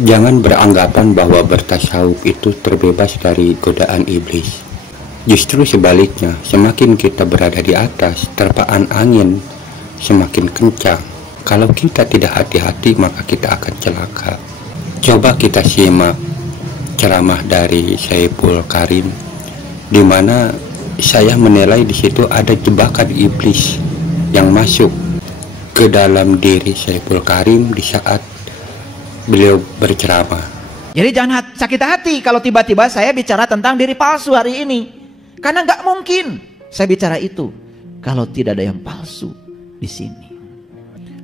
Jangan beranggapan bahwa bertasawuf itu terbebas dari godaan iblis. Justru sebaliknya, semakin kita berada di atas, terpaan angin semakin kencang. Kalau kita tidak hati-hati, maka kita akan celaka. Coba kita simak ceramah dari Syaiful Karim, di mana saya menilai di situ ada jebakan iblis yang masuk ke dalam diri Syaiful Karim di saat beliau berceramah. Jadi jangan sakit hati kalau tiba-tiba saya bicara tentang diri palsu hari ini, karena nggak mungkin saya bicara itu kalau tidak ada yang palsu di sini.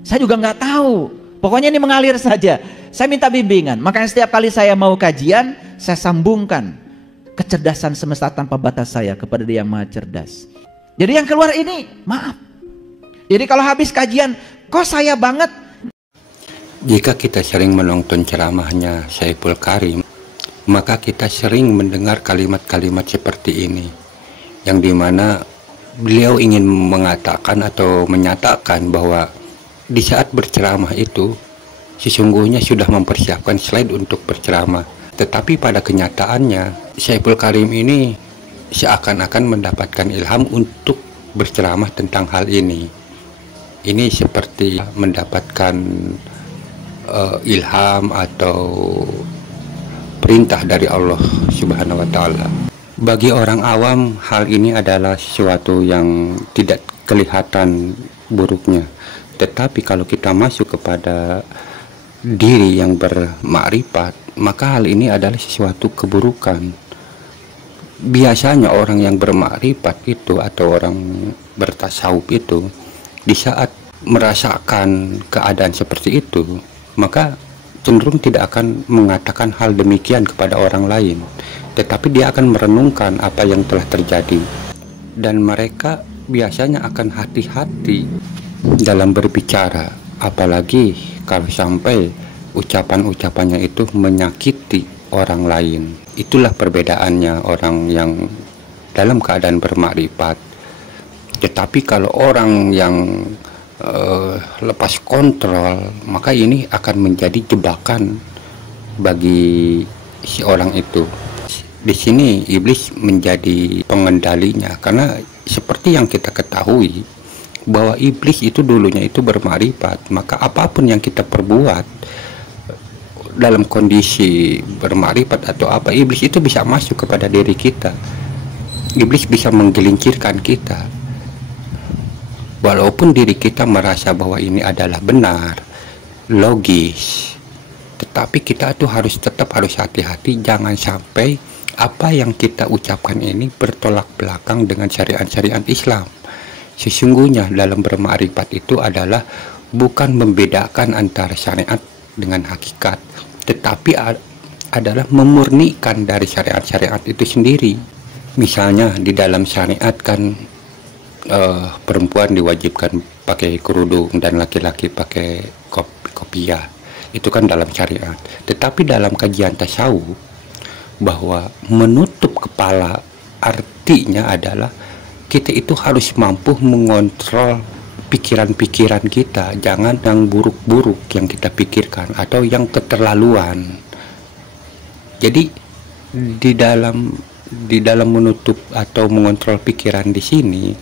Saya juga nggak tahu, pokoknya ini mengalir saja. Saya minta bimbingan, makanya setiap kali saya mau kajian, saya sambungkan kecerdasan semesta tanpa batas saya kepada Dia yang Maha Cerdas. Jadi yang keluar ini, maaf. Jadi kalau habis kajian, kok saya banget. Jika kita sering menonton ceramahnya Syaiful Karim, maka kita sering mendengar kalimat-kalimat seperti ini, yang dimana beliau ingin mengatakan atau menyatakan bahwa di saat berceramah itu sesungguhnya sudah mempersiapkan slide untuk berceramah, tetapi pada kenyataannya Syaiful Karim ini seakan-akan mendapatkan ilham untuk berceramah tentang hal ini. Ini seperti mendapatkan ilham atau perintah dari Allah Subhanahu wa Ta'ala. Bagi orang awam, hal ini adalah sesuatu yang tidak kelihatan buruknya, tetapi kalau kita masuk kepada diri yang bermakrifat, maka hal ini adalah sesuatu keburukan. Biasanya orang yang bermakrifat itu atau orang bertasawuf itu, di saat merasakan keadaan seperti itu, maka cenderung tidak akan mengatakan hal demikian kepada orang lain, tetapi dia akan merenungkan apa yang telah terjadi, dan mereka biasanya akan hati-hati dalam berbicara, apalagi kalau sampai ucapan-ucapannya itu menyakiti orang lain. Itulah perbedaannya orang yang dalam keadaan bermakrifat. Tetapi kalau orang yang lepas kontrol, maka ini akan menjadi jebakan bagi si orang itu. Di sini iblis menjadi pengendalinya, karena seperti yang kita ketahui bahwa iblis itu dulunya itu bermakrifat, maka apapun yang kita perbuat dalam kondisi bermakrifat atau apa, iblis itu bisa masuk kepada diri kita. Iblis bisa menggelincirkan kita, walaupun diri kita merasa bahwa ini adalah benar, logis, tetapi kita tuh tetap harus hati-hati, jangan sampai apa yang kita ucapkan ini bertolak belakang dengan syariat-syariat Islam. Sesungguhnya dalam bermakrifat itu adalah bukan membedakan antara syariat dengan hakikat, tetapi adalah memurnikan dari syariat-syariat itu sendiri. Misalnya di dalam syariat kan perempuan diwajibkan pakai kerudung dan laki-laki pakai kopiah, itu kan dalam syariat. Tetapi dalam kajian tasawuf, bahwa menutup kepala artinya adalah kita itu harus mampu mengontrol pikiran-pikiran kita, jangan yang buruk-buruk yang kita pikirkan atau yang keterlaluan. Jadi di dalam menutup atau mengontrol pikiran di sini,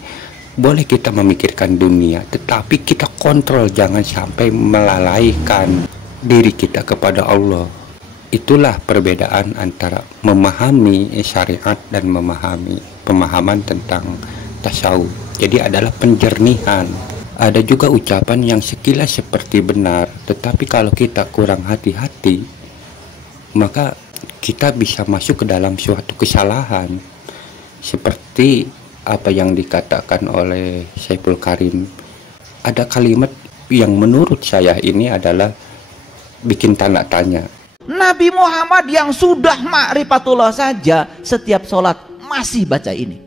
boleh kita memikirkan dunia, tetapi kita kontrol, jangan sampai melalaikan diri kita kepada Allah. Itulah perbedaan antara memahami syariat dan memahami pemahaman tentang tasawuf. Jadi adalah penjernihan. Ada juga ucapan yang sekilas seperti benar, tetapi kalau kita kurang hati-hati, maka kita bisa masuk ke dalam suatu kesalahan. Seperti apa yang dikatakan oleh Syaiful Karim. Ada kalimat yang menurut saya ini adalah bikin tanda tanya. Nabi Muhammad yang sudah ma'rifatullah saja setiap sholat masih baca ini.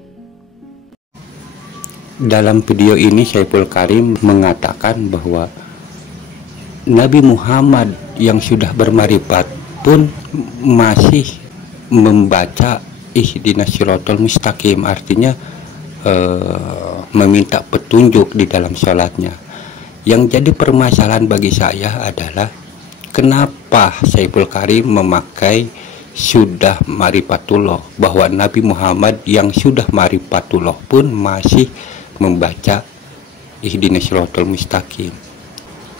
Dalam video ini Syaiful Karim mengatakan bahwa Nabi Muhammad yang sudah bermarifat pun masih membaca ihdinas siratal mustaqim, artinya meminta petunjuk di dalam sholatnya. Yang jadi permasalahan bagi saya adalah kenapa Syekhul Karim memakai sudah marifatullah, bahwa Nabi Muhammad yang sudah marifatullah pun masih membaca ihdinas siratal mustaqim.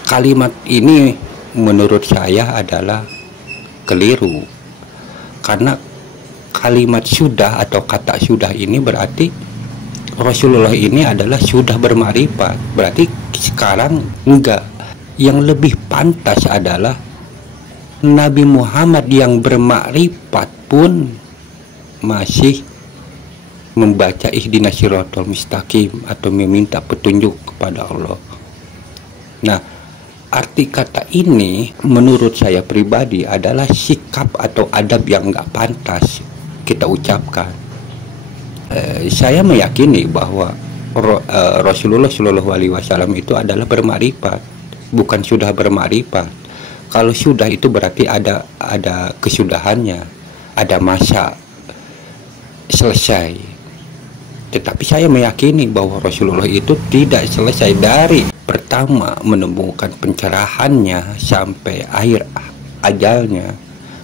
Kalimat ini menurut saya adalah keliru, karena kalimat sudah atau kata sudah ini berarti Rasulullah ini adalah sudah bermarifat, berarti sekarang enggak. Yang lebih pantas adalah Nabi Muhammad yang bermakrifat pun masih membaca ihdinas siratal mustaqim atau meminta petunjuk kepada Allah. Nah, arti kata ini menurut saya pribadi adalah sikap atau adab yang nggak pantas kita ucapkan. Saya meyakini bahwa Rasulullah Shallallahu Alaihi Wasallam itu adalah bermakrifat, bukan sudah bermakrifat. Kalau sudah itu berarti ada kesudahannya, ada masa selesai. Tetapi saya meyakini bahwa Rasulullah itu tidak selesai dari pertama menemukan pencerahannya sampai akhir ajalnya.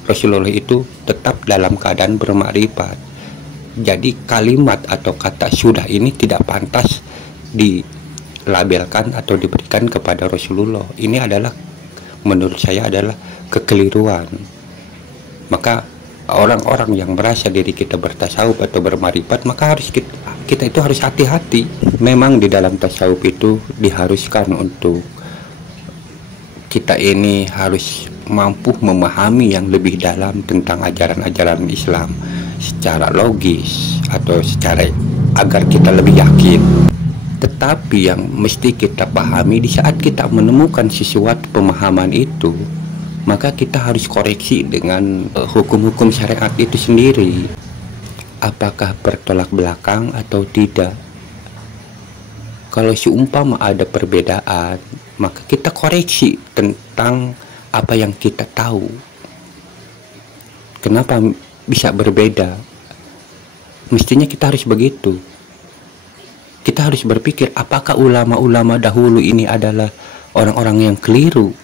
Rasulullah itu tetap dalam keadaan bermakrifat. Jadi kalimat atau kata sudah ini tidak pantas dilabelkan atau diberikan kepada Rasulullah. Ini adalah, menurut saya adalah kekeliruan. Maka orang-orang yang merasa diri kita bertasawuf atau bermarifat, maka harus kita itu harus hati-hati. Memang di dalam tasawuf itu diharuskan untuk kita ini harus mampu memahami yang lebih dalam tentang ajaran-ajaran Islam secara logis atau secara agar kita lebih yakin. Tetapi yang mesti kita pahami, di saat kita menemukan sesuatu pemahaman itu, maka kita harus koreksi dengan hukum-hukum syariat itu sendiri. Apakah bertolak belakang atau tidak? Kalau seumpama ada perbedaan, maka kita koreksi tentang apa yang kita tahu. Kenapa bisa berbeda? Mestinya kita harus begitu. Kita harus berpikir, apakah ulama-ulama dahulu ini adalah orang-orang yang keliru?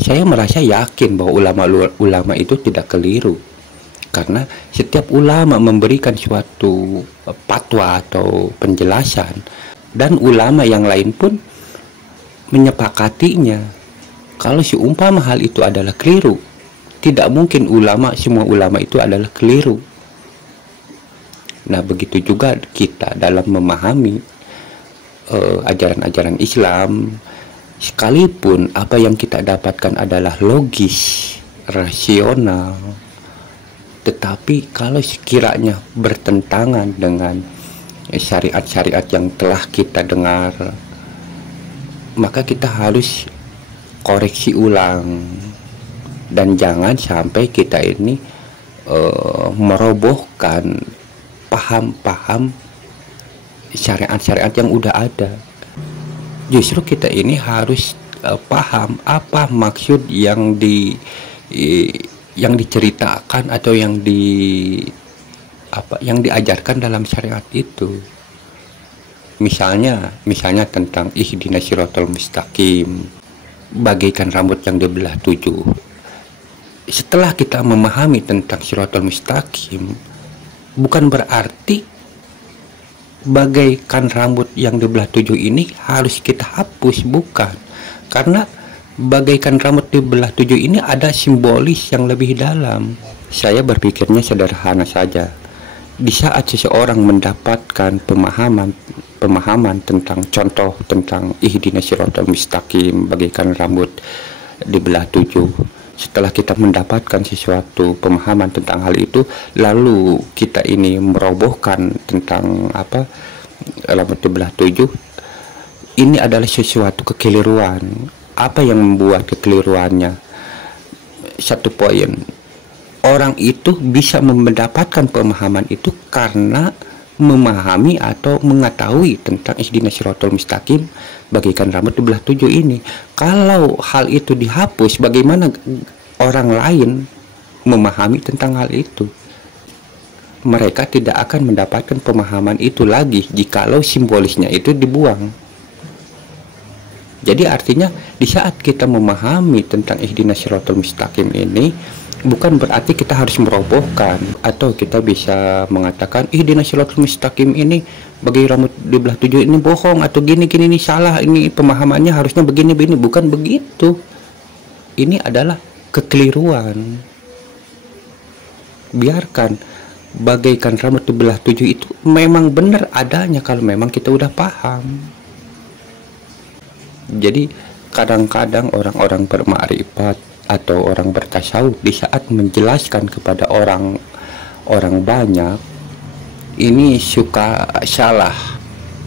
Saya merasa yakin bahwa ulama-ulama itu tidak keliru, karena setiap ulama memberikan suatu fatwa atau penjelasan, dan ulama yang lain pun menyepakatinya. Kalau seumpama hal itu adalah keliru, tidak mungkin semua ulama itu adalah keliru. Nah, begitu juga kita dalam memahami ajaran-ajaran Islam, sekalipun apa yang kita dapatkan adalah logis, rasional, tetapi kalau sekiranya bertentangan dengan syariat-syariat yang telah kita dengar, maka kita harus koreksi ulang, dan jangan sampai kita ini merobohkan paham-paham syariat-syariat yang udah ada. Justru kita ini harus paham apa maksud yang diceritakan atau yang diajarkan dalam syariat itu. Misalnya tentang ihdinas siratal mustaqim, bagaikan rambut yang dibelah 7. Setelah kita memahami tentang siratal mustaqim, bukan berarti bagaikan rambut yang dibelah 7 ini harus kita hapus, bukan. Karena bagaikan rambut dibelah 7 ini ada simbolis yang lebih dalam. Saya berpikirnya sederhana saja. Di saat seseorang mendapatkan pemahaman tentang contoh tentang ihdinas siratal mustaqim, bagaikan rambut dibelah 7, setelah kita mendapatkan sesuatu pemahaman tentang hal itu, lalu kita ini merobohkan tentang rambut dibelah 7, ini adalah sesuatu kekeliruan. Apa yang membuat kekeliruannya? Satu poin, orang itu bisa mendapatkan pemahaman itu karena memahami atau mengetahui tentang ihdinas siratal mustaqim, bagaikan rambut dibelah 7 ini. Kalau hal itu dihapus, bagaimana orang lain memahami tentang hal itu? Mereka tidak akan mendapatkan pemahaman itu lagi jikalau simbolisnya itu dibuang. Jadi artinya di saat kita memahami tentang ihdinas siratal mustaqim ini, bukan berarti kita harus merobohkan, atau kita bisa mengatakan ihdinas siratal mustaqim ini bagi rambut di belah 7 ini bohong, atau gini ini salah, ini pemahamannya harusnya begini, bukan begitu. Ini adalah kekeliruan. Biarkan bagaikan rambut di belah 7 itu memang benar adanya kalau memang kita udah paham. Jadi kadang-kadang orang-orang bermakrifat atau orang bertasawuf di saat menjelaskan kepada orang banyak ini suka salah.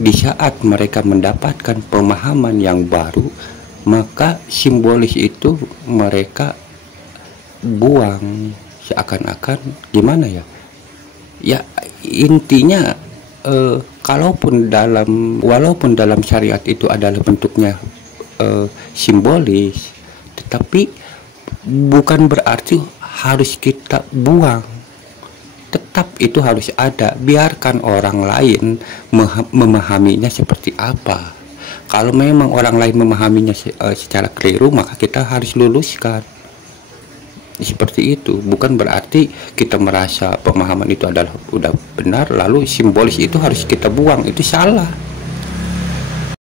Di saat mereka mendapatkan pemahaman yang baru, maka simbolis itu mereka buang, seakan-akan gimana ya? Ya intinya walaupun dalam syariat itu adalah bentuknya simbolis, tetapi bukan berarti harus kita buang. Tetap itu harus ada. Biarkan orang lain memahaminya seperti apa. Kalau memang orang lain memahaminya secara keliru, maka kita harus luluskan. Seperti itu. Bukan berarti kita merasa pemahaman itu adalah udah benar, lalu simbolis itu harus kita buang. Itu salah.